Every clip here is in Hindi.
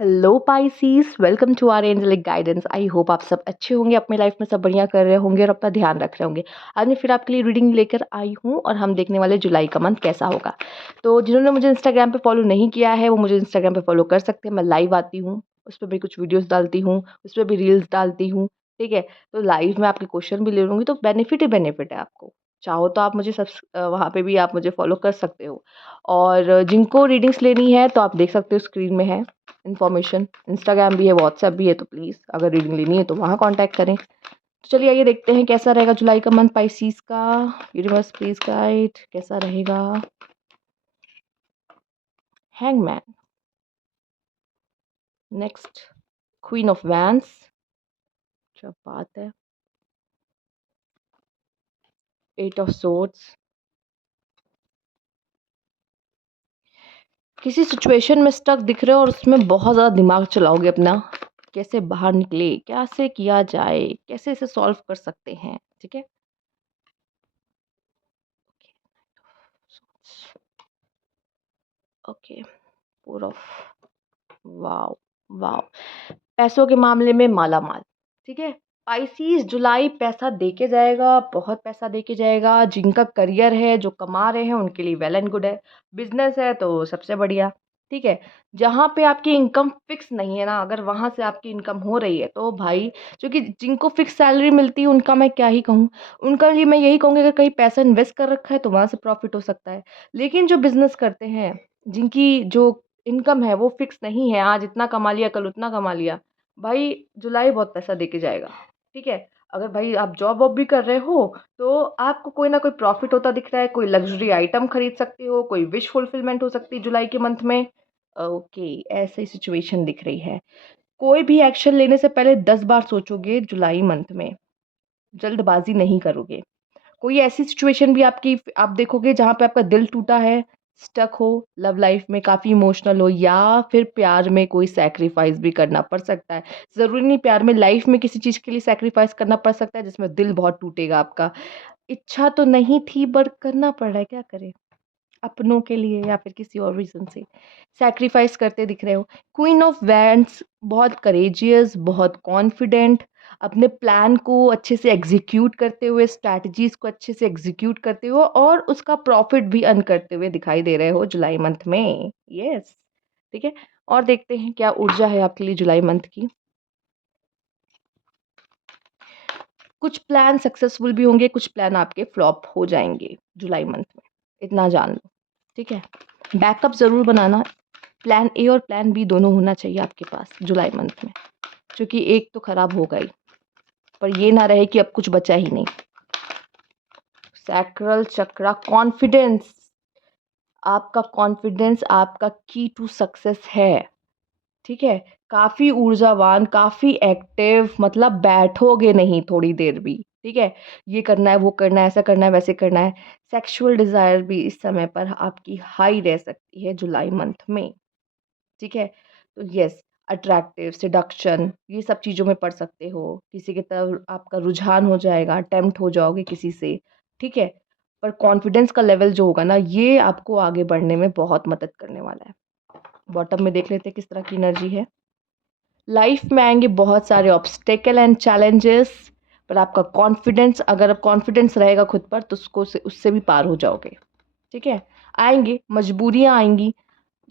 Hello Pisces, welcome to our angelic guidance. I hope आप सब अच्छे होंगे, अपने लाइफ में सब बढ़िया कर रहे होंगे और अपना ध्यान रख रहे होंगे। आज मैं फिर आपके लिए रीडिंग लेकर आई हूँ और हम देखने वाले जुलाई का मंथ कैसा होगा। तो जिन्होंने मुझे इंस्टाग्राम पे फॉलो नहीं किया है वो मुझे इंस्टाग्राम पे फॉलो कर सकते हैं। मैं लाइव आती हूँ, उस पर भी कुछ वीडियोज़ डालती हूँ, उस पर भी रील्स डालती हूँ। ठीक है, तो लाइव में आपके क्वेश्चन भी ले लूँगी, तो बेनिफिट ही बेनिफिट है आपको। चाहो तो आप मुझे वहाँ पे भी आप मुझे फॉलो कर सकते हो। और जिनको रीडिंग्स लेनी है तो आप देख सकते हो, स्क्रीन में है इन्फॉर्मेशन। इंस्टाग्राम भी है, व्हाट्सएप भी है, तो प्लीज़ अगर रीडिंग लेनी है तो वहाँ कांटेक्ट करें। तो चलिए आइए देखते हैं कैसा रहेगा जुलाई का मंथ पाइसीस का। यूनिवर्स प्लीज गाइड, कैसा रहेगा। Hangman, next queen of vents, क्या बात है। एट ऑफ सोर्ड्स, किसी सिचुएशन में स्टक दिख रहे हो और उसमें बहुत ज़्यादा दिमाग चलाओगे अपना, कैसे बाहर निकले, कैसे किया जाए, कैसे इसे सॉल्व कर सकते हैं। ठीक है, okay, four of, wow wow, पैसों के मामले में माला माल। ठीक है, पाइसीस जुलाई पैसा देके जाएगा, बहुत पैसा देके जाएगा। जिनका करियर है, जो कमा रहे हैं, उनके लिए वेल एंड गुड है। बिजनेस है तो सबसे बढ़िया। ठीक है, जहाँ पे आपकी इनकम फिक्स नहीं है ना, अगर वहाँ से आपकी इनकम हो रही है तो भाई, क्योंकि जिनको फिक्स सैलरी मिलती है उनका मैं क्या ही कहूँ। उनका लिए मैं यही कहूँगी, अगर कहीं पैसा इन्वेस्ट कर रखा है तो वहाँ से प्रॉफिट हो सकता है। लेकिन जो बिजनेस करते हैं, जिनकी जो इनकम है वो फिक्स नहीं है, आज इतना कमा लिया कल उतना कमा लिया, भाई जुलाई बहुत पैसा देके जाएगा। ठीक है, अगर भाई आप जॉब वॉब भी कर रहे हो तो आपको कोई ना कोई प्रॉफिट होता दिख रहा है, कोई लग्जरी आइटम खरीद सकते हो, कोई विश फुलफिलमेंट हो सकती है जुलाई के मंथ में। ओके, ऐसी सिचुएशन दिख रही है। कोई भी एक्शन लेने से पहले 10 बार सोचोगे जुलाई मंथ में, जल्दबाजी नहीं करोगे। कोई ऐसी सिचुएशन भी आपकी आप देखोगे जहाँ पे आपका दिल टूटा है, स्टक हो, लव लाइफ में काफ़ी इमोशनल हो, या फिर प्यार में कोई सैक्रिफाइस भी करना पड़ सकता है। ज़रूरी नहीं प्यार में, लाइफ में किसी चीज़ के लिए सैक्रिफाइस करना पड़ सकता है जिसमें दिल बहुत टूटेगा आपका। इच्छा तो नहीं थी बट करना पड़ रहा है, क्या करें। अपनों के लिए या फिर किसी और रीज़न से सैक्रिफाइस करते दिख रहे हो। क्वीन ऑफ वैंड्स, बहुत करेजियस, बहुत कॉन्फिडेंट, अपने प्लान को अच्छे से एग्जीक्यूट करते हुए, स्ट्रैटेजीज को अच्छे से एग्जीक्यूट करते हुए और उसका प्रॉफिट भी अर्न करते हुए दिखाई दे रहे हो जुलाई मंथ में। यस, ठीक है, और देखते हैं क्या ऊर्जा है आपके लिए जुलाई मंथ की। कुछ प्लान सक्सेसफुल भी होंगे, कुछ प्लान आपके फ्लॉप हो जाएंगे जुलाई मंथ में, इतना जान लो। ठीक है, बैकअप ज़रूर बनाना, प्लान ए और प्लान बी दोनों होना चाहिए आपके पास जुलाई मंथ में, क्योंकि एक तो खराब होगा ही, पर ये ना रहे कि अब कुछ बचा ही नहीं। सैक्रल चक्रा, कॉन्फिडेंस, आपका कॉन्फिडेंस आपका की टू सक्सेस है। ठीक है, काफ़ी ऊर्जावान, काफ़ी एक्टिव, मतलब बैठोगे नहीं थोड़ी देर भी। ठीक है, ये करना है, वो करना है, ऐसा करना है, वैसे करना है। सेक्सुअल डिज़ायर भी इस समय पर आपकी हाई रह सकती है जुलाई मंथ में। ठीक है, तो यस, अट्रैक्टिव, सेडक्शन, ये सब चीज़ों में पढ़ सकते हो। किसी की तरफ आपका रुझान हो जाएगा, टेम्प्ट हो जाओगे किसी से। ठीक है, पर कॉन्फिडेंस का लेवल जो होगा ना, ये आपको आगे बढ़ने में बहुत मदद करने वाला है। बॉटम में देख लेते हैं किस तरह की एनर्जी है। लाइफ में आएंगे बहुत सारे ऑब्स्टेकल एंड चैलेंजेस, पर आपका कॉन्फिडेंस, अगर कॉन्फिडेंस रहेगा खुद पर तो उसको उससे भी पार हो जाओगे। ठीक है, आएंगे मजबूरियाँ आएंगी,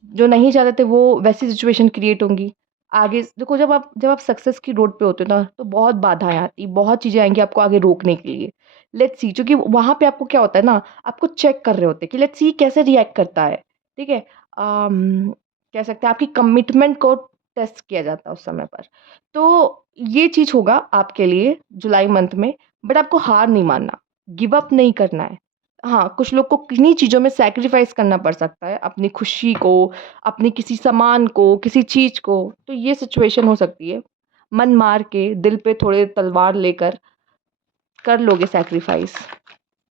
जो नहीं चाहते थे वो वैसी सिचुएशन क्रिएट होंगी। आगे देखो, जब आप सक्सेस की रोड पे होते हो ना तो बहुत बाधाएं आती, बहुत चीज़ें आएंगी आपको आगे रोकने के लिए। लेट्स सी, क्योंकि वहाँ पे आपको क्या होता है ना, आपको चेक कर रहे होते हैं कि लेट्स सी कैसे रिएक्ट करता है। ठीक है, कह सकते हैं आपकी कमिटमेंट को टेस्ट किया जाता है उस समय पर। तो ये चीज़ होगा आपके लिए जुलाई मंथ में, बट आपको हार नहीं मानना, गिव अप नहीं करना है। हाँ, कुछ लोग को किन्हीं चीज़ों में सैक्रिफाइस करना पड़ सकता है, अपनी खुशी को, अपनी किसी सामान को, किसी चीज़ को। तो ये सिचुएशन हो सकती है, मन मार के दिल पे थोड़े तलवार लेकर कर लोगे सैक्रिफाइस।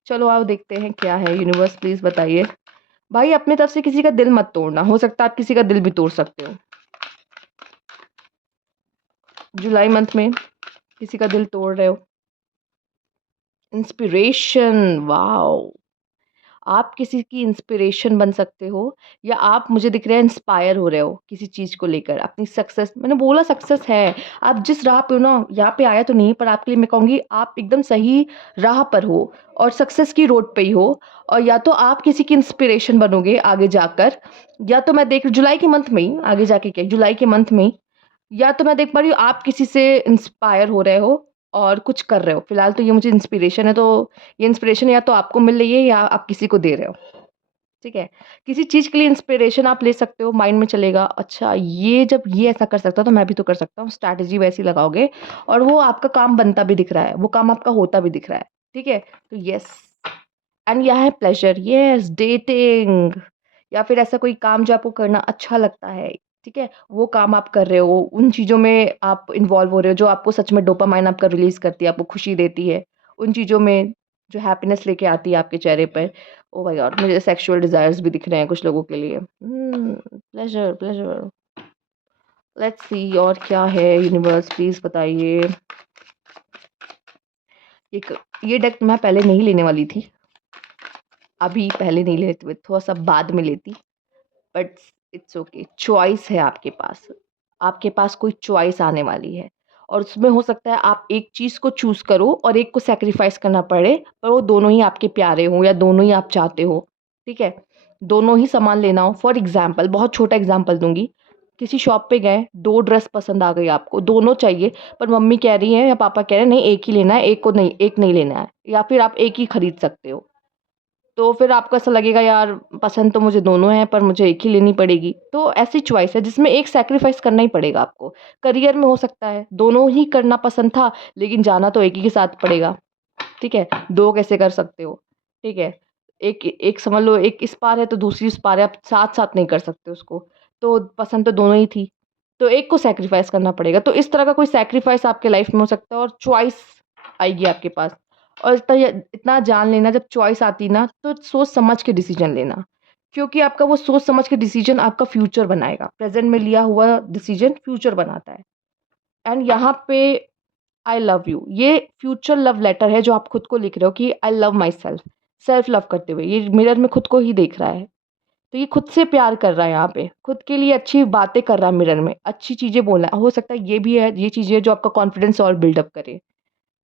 चलो आओ देखते हैं क्या है, यूनिवर्स प्लीज़ बताइए। भाई अपनी तरफ से किसी का दिल मत तोड़ना, हो सकता है आप किसी का दिल भी तोड़ सकते हो जुलाई मंथ में, किसी का दिल तोड़ रहे हो। इंस्पिरेशन, वाओ, आप किसी की इंस्पिरेशन बन सकते हो, या आप मुझे दिख रहे हैं इंस्पायर हो रहे हो किसी चीज़ को लेकर अपनी सक्सेस, मैंने बोला सक्सेस है। आप जिस राह पे हो ना, यहाँ पे आया तो नहीं, पर आपके लिए मैं कहूँगी आप एकदम सही राह पर हो और सक्सेस की रोड पे ही हो। और या तो आप किसी की इंस्पिरेशन बनोगे आगे जाकर, या तो मैं देख जुलाई के मंथ में ही, आगे जाके क्या, जुलाई के मंथ में ही, या तो मैं देख पा रही हूँ आप किसी से इंस्पायर हो रहे हो और कुछ कर रहे हो। फिलहाल तो ये मुझे इंस्पिरेशन है, तो ये इंस्पिरेशन या तो आपको मिल रही है या आप किसी को दे रहे हो। ठीक है? किसी चीज़ के लिए इंस्पिरेशन आप ले सकते हो, माइंड में चलेगा, अच्छा ये जब ये ऐसा कर सकता है तो मैं भी तो कर सकता हूँ। स्ट्रैटेजी वैसी लगाओगे और वो आपका काम बनता भी दिख रहा है, वो काम आपका होता भी दिख रहा है। ठीक है? तो यस, एंड यह है प्लेज़र, यस, डेटिंग, या फिर ऐसा कोई काम जो आपको करना अच्छा लगता है, ठीक है? वो काम आप कर रहे हो, उन चीज़ों में आप इन्वॉल्व हो रहे हो जो आपको सच में डोपामाइन आपका रिलीज़ करती है, आपको खुशी देती है। उन चीज़ों में जो हैप्पीनेस लेके आती है आपके चेहरे पर। Oh my God! मुझे सेक्सुअल डिज़ायर्स भी दिख रहे हैं कुछ लोगों के लिए। Pleasure, pleasure. लेट्स सी और क्या है, यूनिवर्स प्लीज़ बताइए। एक ये डेक मैं पहले नहीं लेने वाली थी। अभी पहले नहीं लेती, थोड़ा-सा बाद में लेती। बट इट्स ओके, चॉइस है आपके पास। आपके पास कोई चॉइस आने वाली है और उसमें हो सकता है आप एक चीज़ को चूज़ करो और एक को सैक्रिफाइस करना पड़े, पर वो दोनों ही आपके प्यारे हों या दोनों ही आप चाहते हो, ठीक है? दोनों ही सामान लेना हो। फॉर एग्ज़ाम्पल, बहुत छोटा एग्ज़ाम्पल दूँगी। किसी शॉप पे गए, 2 ड्रेस पसंद आ गई आपको, दोनों चाहिए, पर मम्मी कह रही हैं या पापा कह रहे हैं नहीं एक ही लेना है, एक नहीं लेना है, या फिर आप एक ही खरीद सकते हो। तो फिर आपको ऐसा लगेगा यार पसंद तो मुझे दोनों हैं पर मुझे एक ही लेनी पड़ेगी। तो ऐसी चॉइस है जिसमें एक सैक्रिफाइस करना ही पड़ेगा आपको। करियर में हो सकता है दोनों ही करना पसंद था, लेकिन जाना तो एक ही के साथ पड़ेगा, ठीक है? 2 कैसे कर सकते हो, ठीक है? एक एक समझ लो, एक इस पार है तो दूसरी उस पार है, आप साथ-साथ नहीं कर सकते उसको। तो पसंद तो दोनों ही थी, तो एक को सैक्रिफाइस करना पड़ेगा। तो इस तरह का कोई सैक्रिफाइस आपके लाइफ में हो सकता है और चॉइस आएगी आपके पास। और इतना जान लेना, जब चॉइस आती ना तो सोच समझ के डिसीजन लेना, क्योंकि आपका वो सोच समझ के डिसीजन आपका फ्यूचर बनाएगा। प्रेज़ेंट में लिया हुआ डिसीजन फ्यूचर बनाता है। एंड यहाँ पे आई लव यू, ये फ्यूचर लव लेटर है जो आप खुद को लिख रहे हो कि I love my self. Self love करते हुए ये मिरर में खुद को ही देख रहा है। तो ये खुद से प्यार कर रहा है, यहाँ पे खुद के लिए अच्छी बातें कर रहा है, मिरर में अच्छी चीज़ें बोल रहा है। हो सकता है ये भी है, ये चीज़ें जो आपका कॉन्फिडेंस और बिल्डअप करे।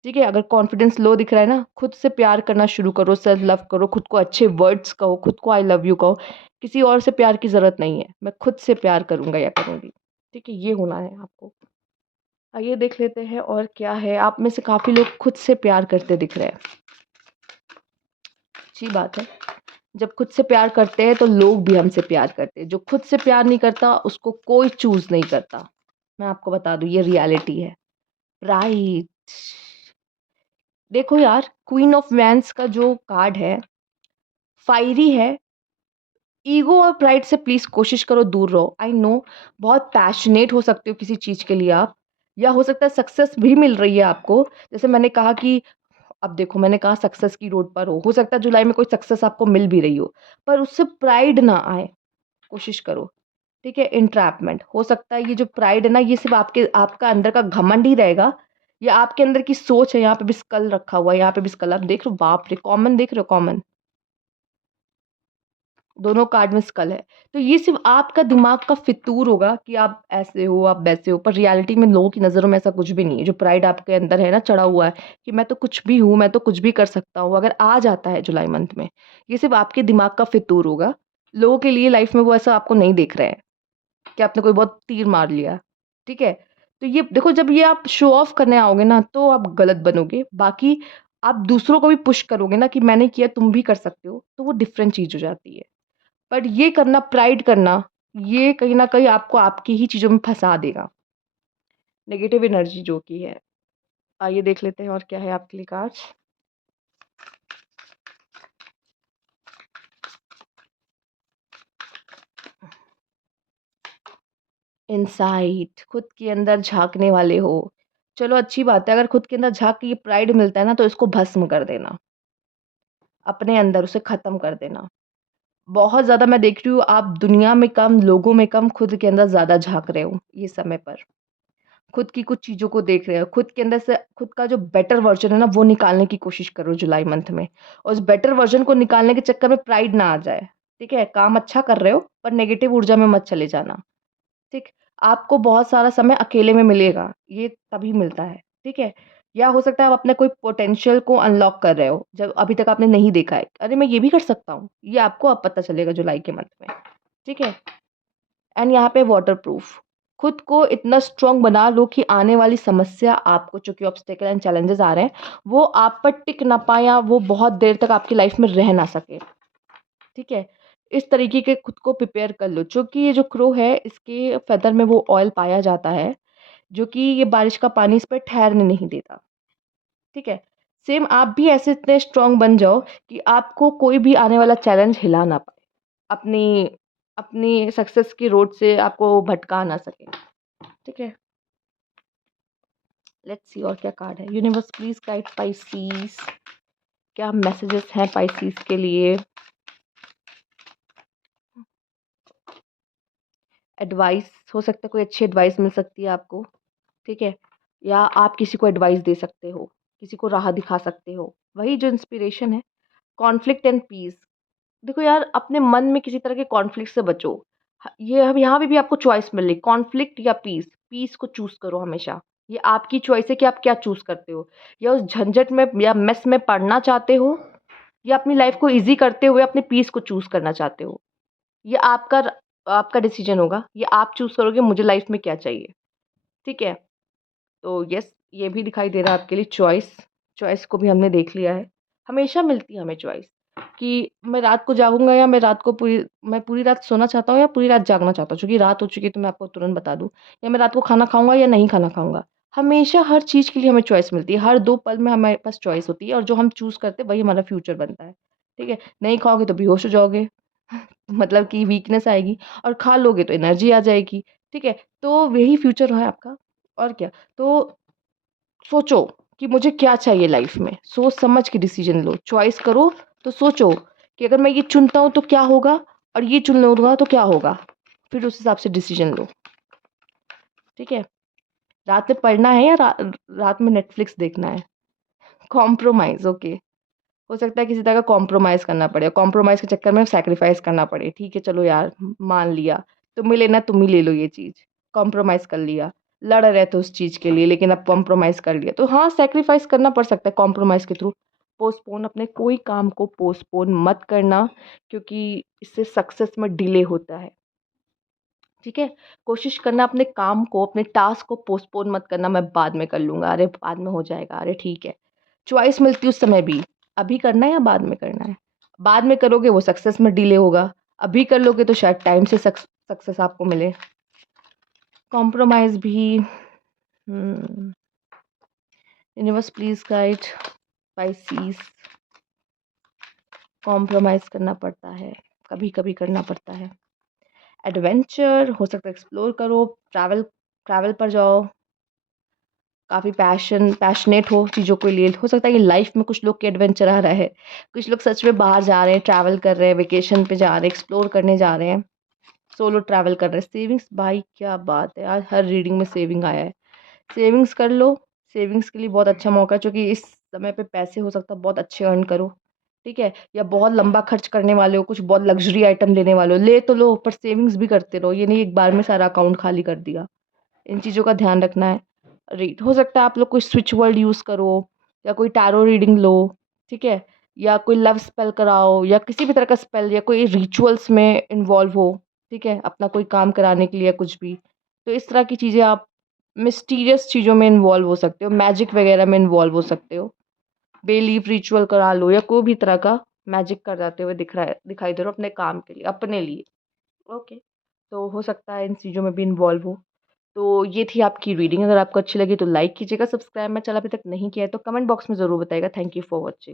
ठीक है? अगर कॉन्फिडेंस लो दिख रहा है ना, खुद से प्यार करना शुरू करो, सेल्फ लव करो, खुद को अच्छे वर्ड्स कहो, खुद को आई लव यू कहो। किसी और से प्यार की ज़रूरत नहीं है, मैं खुद से प्यार करूँगा या करूँगी। ठीक है? ये होना है आपको। आइए देख लेते हैं और क्या है। आप में से काफ़ी लोग खुद से प्यार करते दिख रहे हैं। अच्छी बात है। जब खुद से प्यार करते हैं तो लोग भी हमसे प्यार करते हैं। जो खुद से प्यार नहीं करता उसको कोई चूज़ नहीं करता। मैं आपको बता दूँ, ये रियलिटी है। राइट। देखो यार, क्वीन ऑफ वैंस का जो कार्ड है, फायरी है। ईगो और प्राइड से प्लीज़ कोशिश करो दूर रहो। आई नो बहुत पैशनेट हो सकते हो किसी चीज़ के लिए आप, या हो सकता है सक्सेस भी मिल रही है आपको। जैसे मैंने कहा कि अब देखो, मैंने कहा सक्सेस की रोड पर हो सकता है जुलाई में कोई सक्सेस आपको मिल भी रही हो, पर उससे प्राइड ना आए, कोशिश करो। ठीक है? एन्ट्रैपमेंट हो सकता है, ये जो प्राइड है ना, ये सिर्फ़ आपका अंदर का घमंड ही रहेगा, या आपके अंदर की सोच है। यहाँ पे भी स्कल रखा हुआ है, यहाँ पे भी स्कल, आप देख रहे हो, बाप रे! कॉमन देख रहे हो, कॉमन, दोनों कार्ड में स्कल है। तो ये सिर्फ़ आपका दिमाग का फितूर होगा कि आप ऐसे हो, आप वैसे हो, पर रियलिटी में लोगों की नज़रों में ऐसा कुछ भी नहीं है। जो प्राइड आपके अंदर है ना, चढ़ा हुआ है कि मैं तो कुछ भी हूँ, मैं तो कुछ भी कर सकता हूँ, अगर आ जाता है जुलाई मंथ में, ये सिर्फ़ आपके दिमाग का फितूर होगा। लोगों के लिए लाइफ़ में वो ऐसा आपको नहीं देख रहे हैं कि आपने कोई बहुत तीर मार लिया, ठीक है? तो ये देखो, जब ये आप शो ऑफ करने आओगे ना, तो आप गलत बनोगे। बाकी आप दूसरों को भी पुश करोगे ना कि मैंने किया, तुम भी कर सकते हो, तो वो डिफरेंट चीज़ हो जाती है। बट ये करना, प्राइड करना, ये कहीं न कहीं आपको आपकी ही चीज़ों में फँसा देगा, नेगेटिव एनर्जी जो कि है। आइए देख लेते हैं और क्या है आपके लिए कार्ड्स। इनसाइट, खुद के अंदर झाँकने वाले हो। चलो अच्छी बात है, अगर खुद के अंदर झाँक के ये प्राइड मिलता है ना, तो इसको भस्म कर देना, अपने अंदर उसे ख़त्म कर देना। बहुत ज़्यादा मैं देख रही हूँ आप दुनिया में कम, लोगों में कम, खुद के अंदर ज़्यादा झाँक रहे हो ये समय पर। खुद की कुछ चीज़ों को देख रहे हो, खुद के अंदर से खुद का जो बेटर वर्ज़न है ना वो निकालने की कोशिश करो जुलाई मंथ में। और उस बेटर वर्ज़न को निकालने के चक्कर में प्राइड ना आ जाए, ठीक है? काम अच्छा कर रहे हो पर नेगेटिव ऊर्जा में मत चले जाना, ठीक? आपको बहुत सारा समय अकेले में मिलेगा, ये तभी मिलता है, ठीक है? या हो सकता है आप अपने कोई पोटेंशियल को अनलॉक कर रहे हो, जब अभी तक आपने नहीं देखा है। अरे! मैं ये भी कर सकता हूँ, ये आपको अब पता चलेगा जुलाई के मंथ में, ठीक है? एंड यहाँ पे वाटरप्रूफ खुद को इतना स्ट्रॉन्ग बना लो कि आने वाली समस्या आपको जो कि ऑब्स्टेकल एंड चैलेंजेस आ रहे हैं वो आप पर टिक ना पाए या वो बहुत देर तक आपकी लाइफ में रह ना सके, ठीक है? इस तरीके के खुद को प्रिपेयर कर लो। चूँकि ये जो क्रो है इसके फेदर में वो ऑयल पाया जाता है जो कि ये बारिश का पानी इस पे ठहरने नहीं देता, ठीक है? सेम आप भी ऐसे इतने स्ट्रॉन्ग बन जाओ कि आपको कोई भी आने वाला चैलेंज हिला ना पाए। अपनी अपनी सक्सेस की रोड से आपको भटका ना सके, ठीक है? लेट्स सी और क्या कार्ड है। यूनिवर्स प्लीज गाइड पाइसेस, क्या मैसेजेस हैं पाइसेस के लिए? एडवाइस हो सकता है, कोई अच्छी एडवाइस मिल सकती है आपको, ठीक है? या आप किसी को एडवाइस दे सकते हो, किसी को राह दिखा सकते हो। वही जो इंस्पिरेशन है। कॉन्फ्लिक्ट एंड पीस, देखो यार अपने मन में किसी तरह के कॉन्फ्लिक्ट से बचो। ये अब यहाँ पे भी आपको चॉइस मिल रही, कॉन्फ्लिक्ट या पीस। पीस को चूज करो हमेशा। ये आपकी चॉइस है कि आप क्या चूज करते हो। या उस झंझट में या मेस में पड़ना चाहते हो या अपनी लाइफ को इजी करते हुए अपने पीस को चूज करना चाहते हो। ये आपका आपका डिसीजन होगा। ये आप चूज करोगे मुझे लाइफ में क्या चाहिए, ठीक है? तो यस, ये भी दिखाई दे रहा है आपके लिए चॉइस। चॉइस को भी हमने देख लिया है। हमेशा मिलती है हमें चॉइस कि मैं रात को जागूँगा या मैं पूरी रात सोना चाहता हूँ या पूरी रात जागना चाहता हूँ। चूँकि रात हो चुकी है तो मैं आपको तुरंत बता दूँ। या मैं रात को खाना खाऊँगा या नहीं खाना खाऊँगा। हमेशा हर चीज़ के लिए हमें चॉइस मिलती है। हर 2 पल में हमारे पास चॉइस होती है और जो हम चूज़ करते हैं वही हमारा फ्यूचर बनता है। ठीक है? नहीं खाओगे तो बेहोश हो जाओगे। मतलब कि वीकनेस आएगी और खा लोगे तो एनर्जी आ जाएगी। ठीक है? तो यही फ्यूचर है आपका और क्या। तो सोचो कि मुझे क्या चाहिए लाइफ में, सोच समझ के डिसीजन लो। चॉइस करो तो सोचो कि अगर मैं ये चुनता हूँ तो क्या होगा और ये चुन लूँगा तो क्या होगा। फिर उस हिसाब से डिसीजन लो, ठीक है? रात में पढ़ना है या रात में नेटफ्लिक्स देखना है? Compromise, okay. हो सकता है किसी तरह का कॉम्प्रोमाइज़ करना पड़े, कॉम्प्रोमाइज़ के चक्कर में सैक्रिफाइस करना पड़े। ठीक है चलो यार, मान लिया, तुम्हें लेना तुम ही ले लो ये चीज़, कॉम्प्रोमाइज़ कर लिया। लड़ रहे थे उस चीज़ के लिए लेकिन अब कॉम्प्रोमाइज़ कर लिया। तो हाँ, सैक्रिफाइस करना पड़ सकता है कॉम्प्रोमाइज़ के थ्रू। पोस्टपोन, अपने कोई काम को पोस्टपोन मत करना क्योंकि इससे सक्सेस में डिले होता है। ठीक है? कोशिश करना अपने काम को, अपने टास्क को पोस्टपोन मत करना, मैं बाद में कर लूँगा, अरे बाद में हो जाएगा, अरे ठीक है। चॉइस मिलती है उस समय भी, अभी करना है या बाद में करना है। बाद में करोगे वो सक्सेस में डिले होगा, अभी कर लोगे तो शायद टाइम से सक्सेस आपको मिले। कॉम्प्रोमाइज़ भी universe please guide species, compromise करना पड़ता है, कभी-कभी करना पड़ता है। एडवेंचर हो सकता है, एक्सप्लोर करो, ट्रैवल ट्रैवल पर जाओ, काफ़ी पैशनेट हो चीज़ों के लिए। हो सकता है कि लाइफ में कुछ लोग के एडवेंचर आ रहा है, कुछ लोग सच में बाहर जा रहे हैं, ट्रैवल कर रहे हैं, वेकेशन पे जा रहे हैं, एक्सप्लोर करने जा रहे हैं, सोलो ट्रैवल कर रहे हैं। सेविंग्स, भाई क्या बात है, आज हर रीडिंग में सेविंग आया है। सेविंग्स कर लो, सेविंग्स के लिए बहुत अच्छा मौका है क्योंकि इस समय पे पैसे हो सकता है बहुत अच्छे अर्न करो, ठीक है? या बहुत लंबा खर्च करने वाले हो, कुछ बहुत लग्ज़री आइटम लेने वाले हो, ले तो लो पर सेविंग्स भी करते रहो। ये नहीं एक बार में सारा अकाउंट खाली कर दिया। इन चीज़ों का ध्यान रखना है। रीड हो सकता है आप लोग कोई स्विच वर्ड यूज़ करो या कोई टैरो रीडिंग लो, ठीक है? या कोई लव स्पेल कराओ या किसी भी तरह का स्पेल या कोई रिचुअल्स में इन्वॉल्व हो, ठीक है? अपना कोई काम कराने के लिए या कुछ भी। तो इस तरह की चीज़ें आप मिस्टीरियस चीज़ों में इन्वॉल्व हो सकते हो, मैजिक वगैरह में इन्वॉल्व हो सकते हो। बिलीफ रिचुअल करा लो या कोई भी तरह का मैजिक कर जाते हुए दिखाई दे रहे हो अपने काम के लिए, अपने लिए। ओके। तो हो सकता है इन चीज़ों में भी इन्वॉल्व हो। तो ये थी आपकी रीडिंग। अगर आपको अच्छी लगी तो लाइक कीजिएगा, सब्सक्राइब मेरा चैनल अभी तक नहीं किया है तो कमेंट बॉक्स में ज़रूर बताइएगा। Thank you for watching.